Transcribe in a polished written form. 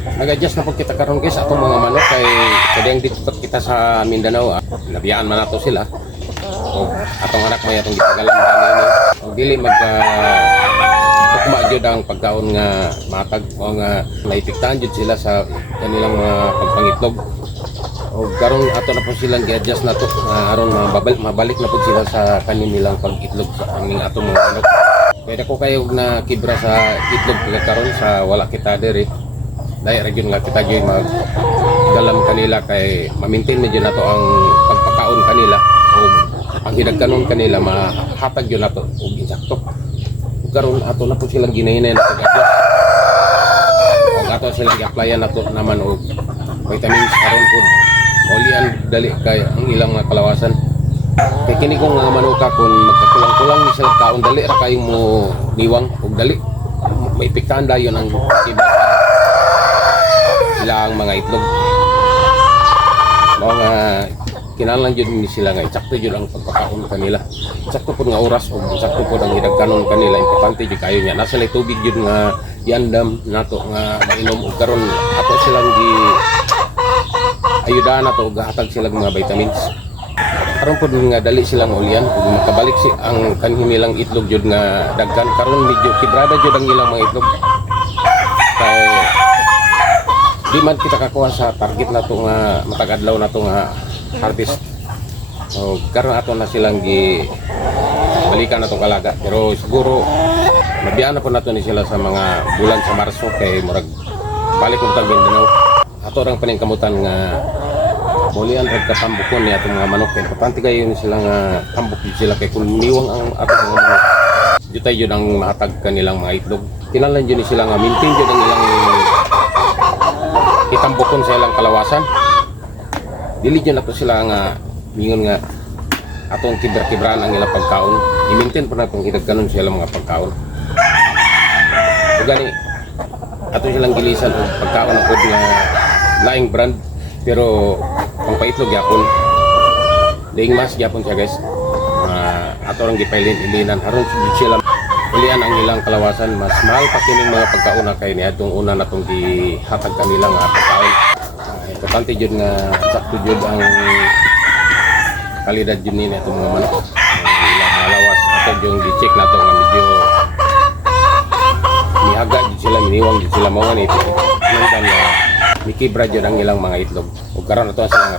Nag-adjust na po kita karon guys atong mga manok kay kadang dito kita sa Mindanao. Nabiyaan man nato sila. O atong anak may atong gitagalan kanini. O dili tukma jud ang pagkaon nga matag o nga naipiktahan jud sila sa kanilang mga pagpangitlog. O karon ato na po silang gi-adjust na to aron mabalik na po sila sa kanilang pag-itlog sa aming atong mga manok. Kaya ko kayo na kibra sa itlog karon sa wala kita diri. Dahil region nga kita dyan magdalam kanila kay ma-maintain medyo na to ang pagpakaon kanila o ang hinagkanon kanila mahatag yun na to o insakto. Karon ato na po silang ginahinay na pag-adjust o ato silang i-applyan na to naman o vitamins aron po maulian dali kay ang ilang mga kalawasan. Kaya kini kong manuka kung magkakulang-kulang ni sila kaon dali ra kayong mo niwang o dali maipiktahan dayon ang iba ilang mga itlog. Mga kinahanglan jud ni sila nga eksakto jud ang pagpakaon kanila. Eksakto pud nga oras o eksakto pud ang hidagkanon kanila. Importante jud kayo niya. Nasa lay tubig jud nga iandam nato nga mainom og karon ato silang ayudahan nato og gahatag silang mga vitamins. Karon pud nga dali silang ulian ug makabalik si ang kanhimilang itlog jud nga dagkan. Karon medyo kibrada jud ang ilang mga itlog. Kay di man kita kakuha sa target na to nga matag-adlaw na to nga harvest. So karon ato na silang balikan na tong kalaga pero siguro mabiyaan na po nato ni sila sa mga bulan sa Marso kay murag balik ug Mindanao. Ato rang paningkamutan nga mulian rag katambukon ni atong mga manok kay importante kayo ni sila nga tambok sila kay kung niwang ang atong mga manok jutay jud ang mahatag kanilang mga itlog. Kinahanglan jud ni sila nga maintain jud ang ilang itambukon sa ilang kalawasan. Dili dyan nato sila nga mingon nga atong kibra-kibraan ang ilang pagkaon. I-maintain po natong hidagkanon sa ilang mga pagkaon. O gani, ato silang gilisan o pagkaon na po nga laing brand pero pang paitlog yapon. Daing mas yapon siya guys. Ato lang gipailin-ilinan haron sila ulian ang ilang kalawasan. Mas mahal pa kining mga pagkauna kay niadtong una natong gihatag kanila nga pagkaon. Importante jud nga sakto jud ang kalidad jud ni atong mga manok. Ang ilang malawas ato jud gi-check nato nga medyo mihaga jud sila, miniwang jud sila mo nga nito. Nang mikibra jud ang ilang mga itlog. Ug karon ato sa mga